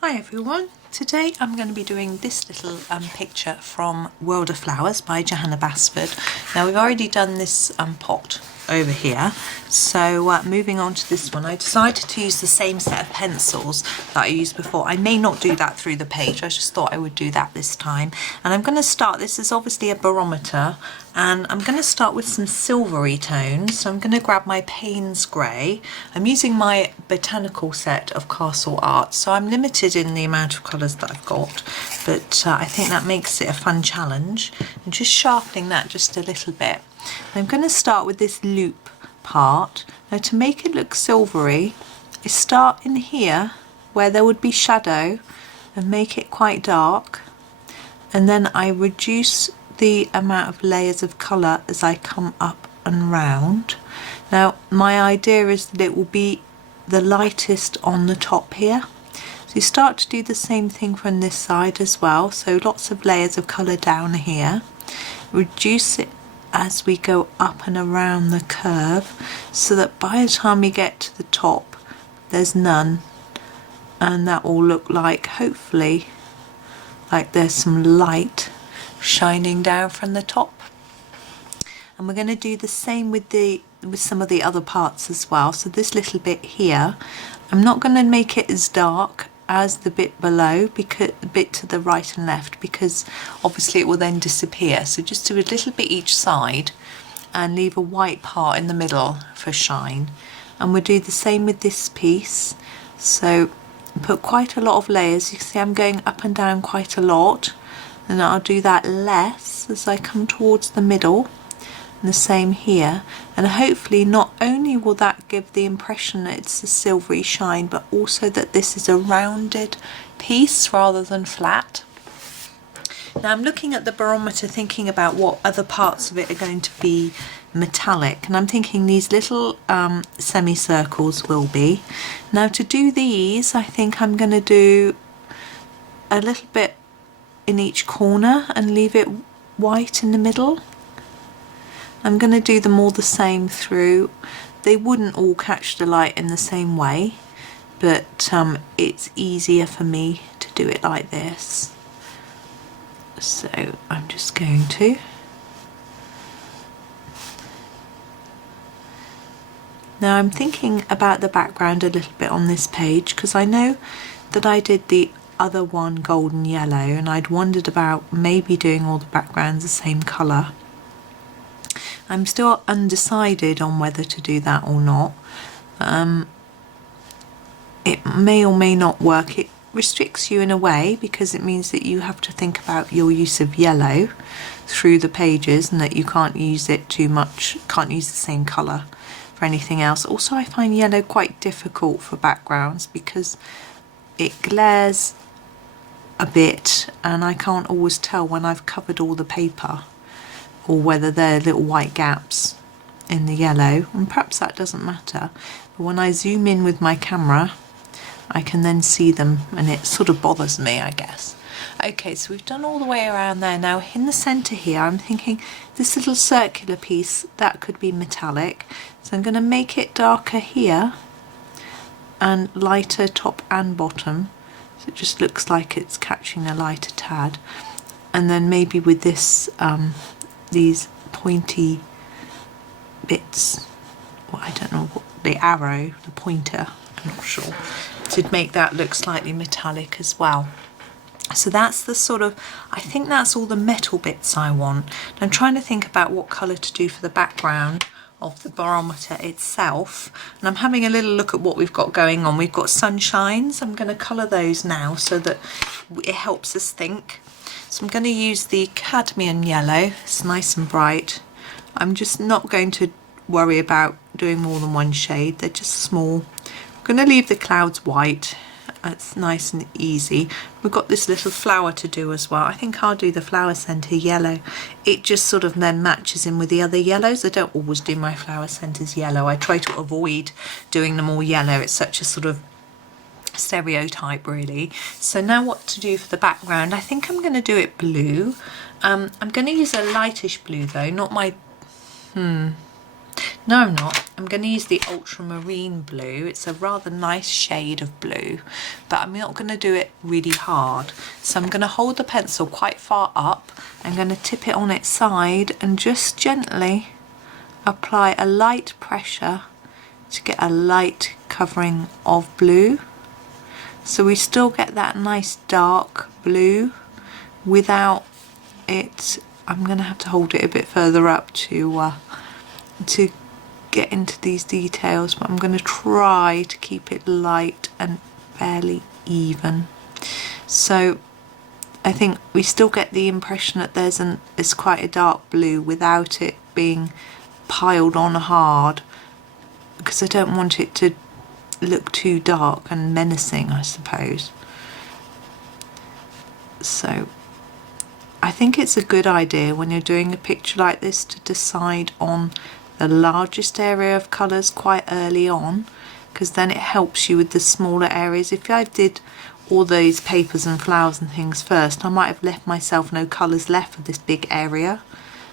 Hi everyone, today I'm going to be doing this little picture from World of Flowers by Johanna Basford. Now we've already done this pot over here, so moving on to this one, I decided to use the same set of pencils that I used before. I may not do that through the page, I just thought I would do that this time. And I'm going to start, this is obviously a barometer, and I'm going to start with some silvery tones. So I'm going to grab my Paynes Grey. I'm using my Botanical set of Castle Art, so I'm limited in the amount of colours that I've got, but I think that makes it a fun challenge. I'm just sharpening that just a little bit. I'm going to start with this loop part. Now to make it look silvery, I start in here where there would be shadow and make it quite dark, and then I reduce the amount of layers of colour as I come up and round. Now my idea is that it will be the lightest on the top here. So you start to do the same thing from this side as well, so lots of layers of colour down here. Reduce it as we go up and around the curve so that by the time we get to the top there's none, and that will look like, hopefully, like there's some light shining down from the top. And we're going to do the same with some of the other parts as well. So this little bit here, I'm not going to make it as dark as the bit below, because the bit to the right and left, because obviously it will then disappear. So just do a little bit each side and leave a white part in the middle for shine. And we'll do the same with this piece. So put quite a lot of layers. You can see I'm going up and down quite a lot, and I'll do that less as I come towards the middle. And the same here, and hopefully not only will that give the impression that it's a silvery shine, but also that this is a rounded piece rather than flat. Now I'm looking at the barometer thinking about what other parts of it are going to be metallic, and I'm thinking these little semicircles will be. Now to do these, I think I'm going to do a little bit in each corner and leave it white in the middle. I'm going to do them all the same through. They wouldn't all catch the light in the same way, but it's easier for me to do it like this. So I'm just going to. Now I'm thinking about the background a little bit on this page, because I know that I did the other one golden yellow, and I'd wondered about maybe doing all the backgrounds the same colour. I'm still undecided on whether to do that or not. It may or may not work. It restricts you in a way, because it means that you have to think about your use of yellow through the pages, and that you can't use it too much, can't use the same colour for anything else. Also, I find yellow quite difficult for backgrounds because it glares a bit, and I can't always tell when I've covered all the paper, or whether they're little white gaps in the yellow, and perhaps that doesn't matter, but when I zoom in with my camera I can then see them, and it sort of bothers me, I guess. Okay, so we've done all the way around there. Now in the centre here I'm thinking this little circular piece, that could be metallic, so I'm going to make it darker here and lighter top and bottom, so it just looks like it's catching a lighter tad. And then maybe with this these pointy bits, well, I don't know what, the arrow, the pointer, I'm not sure, to make that look slightly metallic as well. So that's the sort of, I think that's all the metal bits I want. And I'm trying to think about what colour to do for the background of the barometer itself, and I'm having a little look at what we've got going on. We've got sunshines. I'm going to colour those now so that it helps us think. So I'm going to use the Cadmium Yellow. It's nice and bright. I'm just not going to worry about doing more than one shade. They're just small. I'm going to leave the clouds white. It's nice and easy. We've got this little flower to do as well. I think I'll do the flower centre yellow. It just sort of then matches in with the other yellows. I don't always do my flower centres yellow. I try to avoid doing them all yellow. It's such a sort of stereotype really. So now what to do for the background, I think I'm going to do it blue. I'm going to use a lightish blue though, not my No, I'm not. I'm going to use the Ultramarine blue. It's a rather nice shade of blue, but I'm not going to do it really hard. So I'm going to hold the pencil quite far up. I'm going to tip it on its side and just gently apply a light pressure to get a light covering of blue. So we still get that nice dark blue without it. I'm going to have to hold it a bit further up to get into these details, but I'm going to try to keep it light and fairly even. So I think we still get the impression that it's quite a dark blue without it being piled on hard, because I don't want it to look too dark and menacing, I suppose. So I think it's a good idea when you're doing a picture like this to decide on the largest area of colours quite early on, because then it helps you with the smaller areas. If I did all those papers and flowers and things first, I might have left myself no colours left for this big area,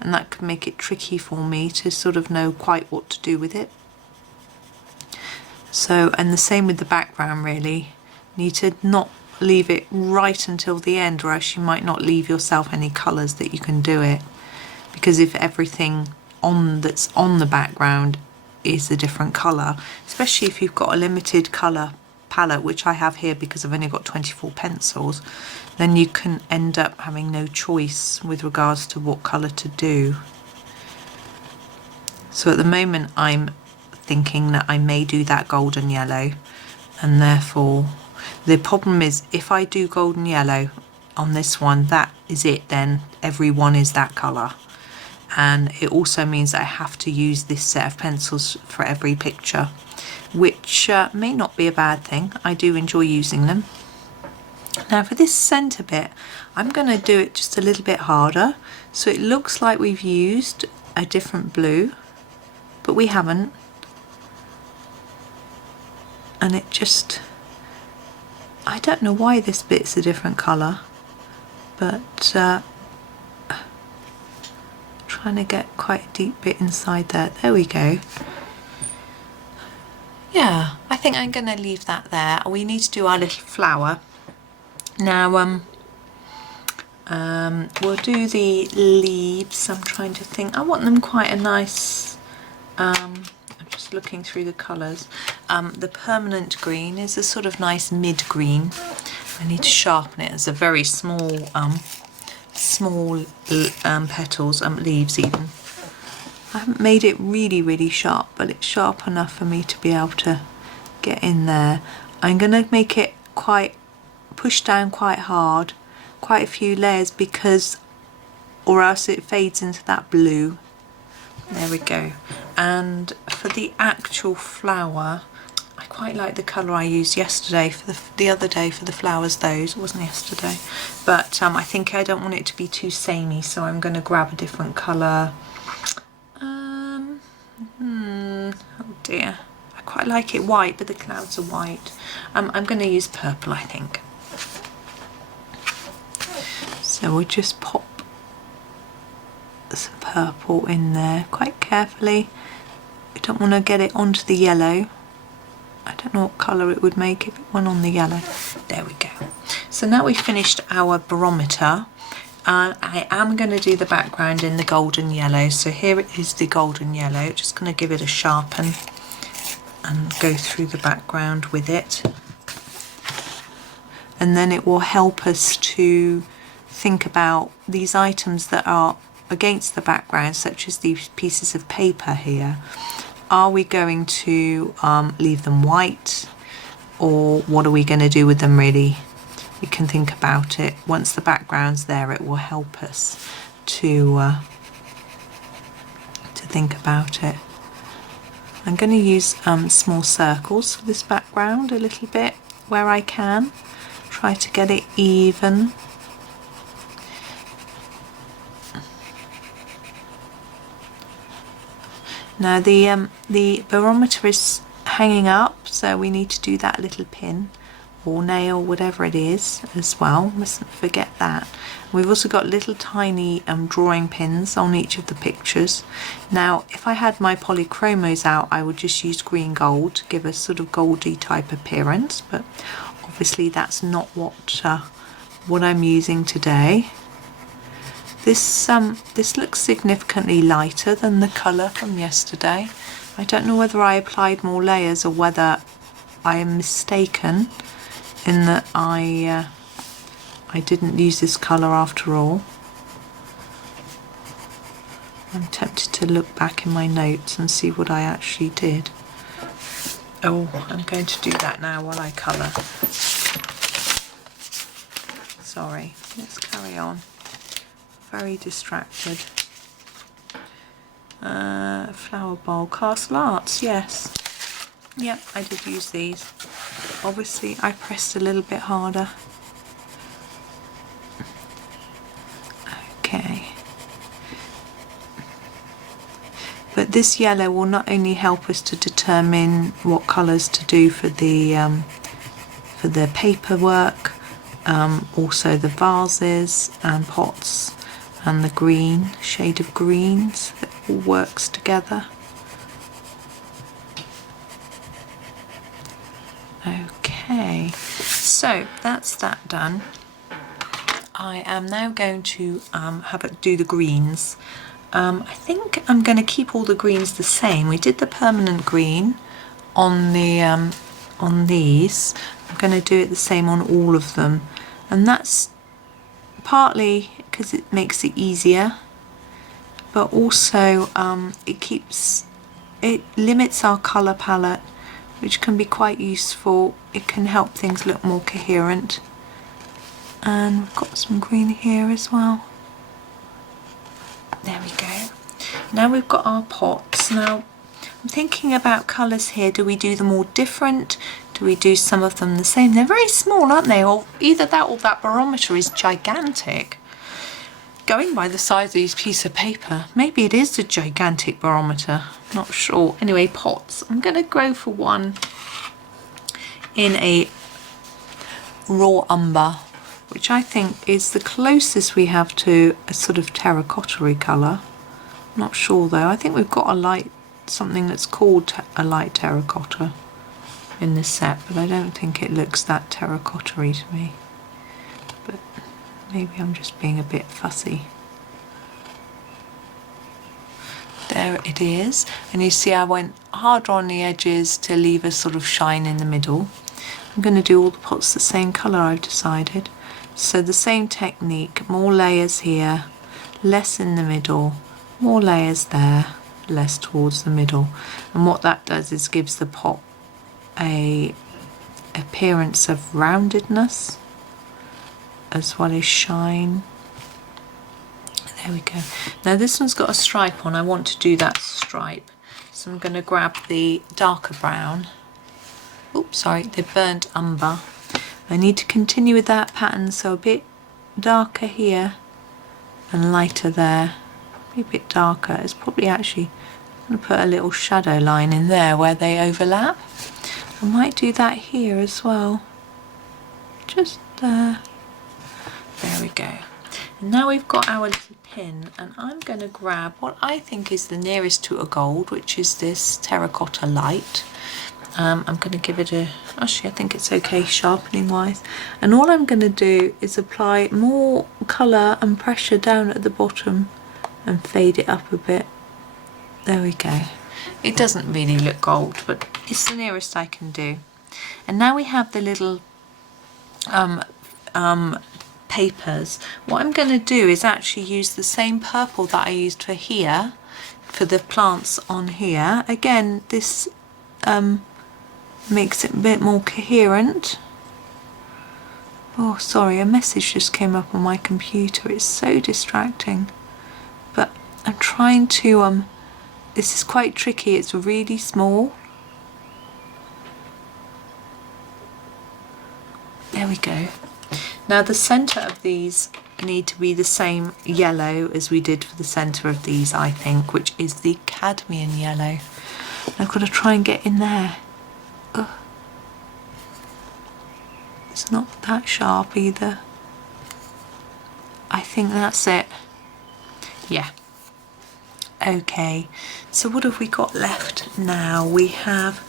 and that could make it tricky for me to sort of know quite what to do with it. So, and the same with the background really. You need to not leave it right until the end, or else you might not leave yourself any colours that you can do it, because if everything that's on the background is a different colour, especially if you've got a limited colour palette, which I have here because I've only got 24 pencils, then you can end up having no choice with regards to what colour to do. So at the moment I'm thinking that I may do that golden yellow, and therefore the problem is if I do golden yellow on this one, that is it, then every one is that colour. And it also means that I have to use this set of pencils for every picture, which may not be a bad thing. I do enjoy using them. Now for this centre bit, I'm going to do it just a little bit harder, so it looks like we've used a different blue, but we haven't. And it just, I don't know why this bit's a different colour, but trying to get quite a deep bit inside there. There we go. Yeah, I think I'm going to leave that there. We need to do our little flower. Now we'll do the leaves. I'm trying to think. I want them quite a nice, I'm just looking through the colours. The permanent green is a sort of nice mid-green. I need to sharpen it. It's a very small petals, leaves even. I haven't made it really sharp, but it's sharp enough for me to be able to get in there. I'm going to make it push down quite hard, quite a few layers, because or else it fades into that blue. There we go. And for the actual flower, I quite like the colour I used yesterday for the other day for the flowers. Those, it wasn't yesterday, but I think I don't want it to be too samey, so I'm going to grab a different colour. Oh dear, I quite like it white, but the clouds are white. I'm going to use purple, I think. So we'll just pop some purple in there quite carefully. We don't want to get it onto the yellow. I don't know what colour it would make if it went on the yellow. There we go. So now we've finished our barometer. I am going to do the background in the golden yellow. So here it is, the golden yellow. Just going to give it a sharpen and go through the background with it. And then it will help us to think about these items that are against the background, such as these pieces of paper here. Are we going to leave them white, or what are we going to do with them really? We can think about it. Once the background's there, it will help us to think about it. I'm going to use small circles for this background a little bit where I can. Try to get it even. Now the barometer is hanging up, so we need to do that little pin or nail, whatever it is, as well. Mustn't forget that. We've also got little tiny drawing pins on each of the pictures. Now, if I had my polychromos out, I would just use green gold to give a sort of goldy type appearance, but obviously that's not what I'm using today. This looks significantly lighter than the colour from yesterday. I don't know whether I applied more layers or whether I am mistaken in that I didn't use this colour after all. I'm tempted to look back in my notes and see what I actually did. Oh, I'm going to do that now while I colour. Sorry, let's carry on. Very distracted. Flower bowl, Castle Arts, yes. Yep, I did use these. Obviously, I pressed a little bit harder. Okay. But this yellow will not only help us to determine what colours to do for the paperwork, also the vases and pots, and the green, shade of greens that all works together. Okay, so that's that done. I am now going to do the greens. I think I'm going to keep all the greens the same. We did the permanent green on the on these. I'm going to do it the same on all of them, and that's partly because it makes it easier, but also it limits our colour palette, which can be quite useful. It can help things look more coherent. And we've got some green here as well. There we go. Now we've got our pots. Now I'm thinking about colours here. Do we do them all different? Do we do some of them the same? They're very small, aren't they? Or either that or that barometer is gigantic. Going by the size of this piece of paper, maybe it is a gigantic barometer. Not sure. Anyway, pots. I'm going to go for one in a raw umber, which I think is the closest we have to a sort of terracotta-y colour. Not sure though. I think we've got a light, something that's called a light terracotta in this set, but I don't think it looks that terracotta-y to me. But maybe I'm just being a bit fussy. There it is, and you see I went harder on the edges to leave a sort of shine in the middle. I'm going to do all the pots the same colour, I've decided. So the same technique, more layers here, less in the middle, more layers there, less towards the middle. And what that does is gives the pot a appearance of roundedness as well as shine. There we go. Now this one's got a stripe on. I want to do that stripe, so I'm going to grab the darker brown. Oops, sorry, the burnt umber. I need to continue with that pattern, so a bit darker here and lighter there. Maybe a bit darker. It's probably actually, I'm going to put a little shadow line in there where they overlap. I might do that here as well. Just there. There we go. And now we've got our little pin, and I'm going to grab what I think is the nearest to a gold, which is this Terracotta Light. I'm going to give it a, actually I think it's okay sharpening wise, and all I'm going to do is apply more colour and pressure down at the bottom and fade it up a bit. There we go. It doesn't really look gold, but it's the nearest I can do. And now we have the little papers. What I'm going to do is actually use the same purple that I used for here, for the plants on here. Again, this makes it a bit more coherent. Oh, sorry, a message just came up on my computer. It's so distracting. But I'm trying to, this is quite tricky. It's really small. There we go. Now the centre of these need to be the same yellow as we did for the centre of these, I think, which is the cadmium yellow. I've got to try and get in there. Ugh. It's not that sharp either. I think that's it. Yeah. Okay, so what have we got left now? We have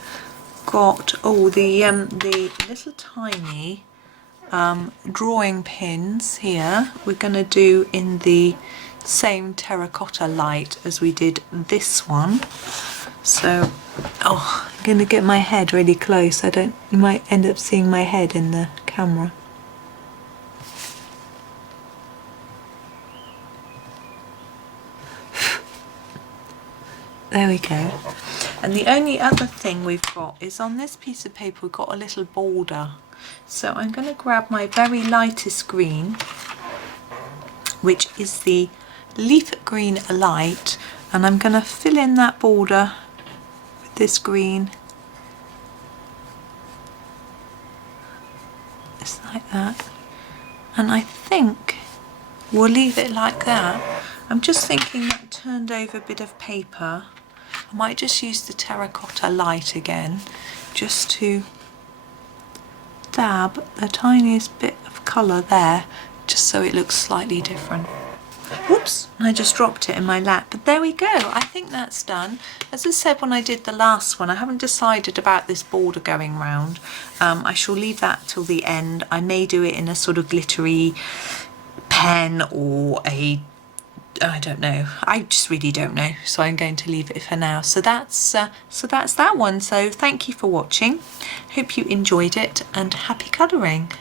got the little tiny drawing pins here. We're going to do in the same terracotta light as we did this one. So, oh, I'm going to get my head really close. You might end up seeing my head in the camera. There we go. And the only other thing we've got is on this piece of paper we've got a little border. So I'm going to grab my very lightest green, which is the Leaf Green Light, and I'm going to fill in that border with this green. Just like that. And I think we'll leave it like that. I'm just thinking that turned over bit of paper. I might just use the Terracotta Light again, just to dab the tiniest bit of colour there, just so it looks slightly different. Whoops, I just dropped it in my lap, but there we go. I think that's done. As I said when I did the last one, I haven't decided about this border going round. I shall leave that till the end. I may do it in a sort of glittery pen or I don't know. I just really don't know. So I'm going to leave it for now. So that's that one. So thank you for watching. Hope you enjoyed it and happy colouring.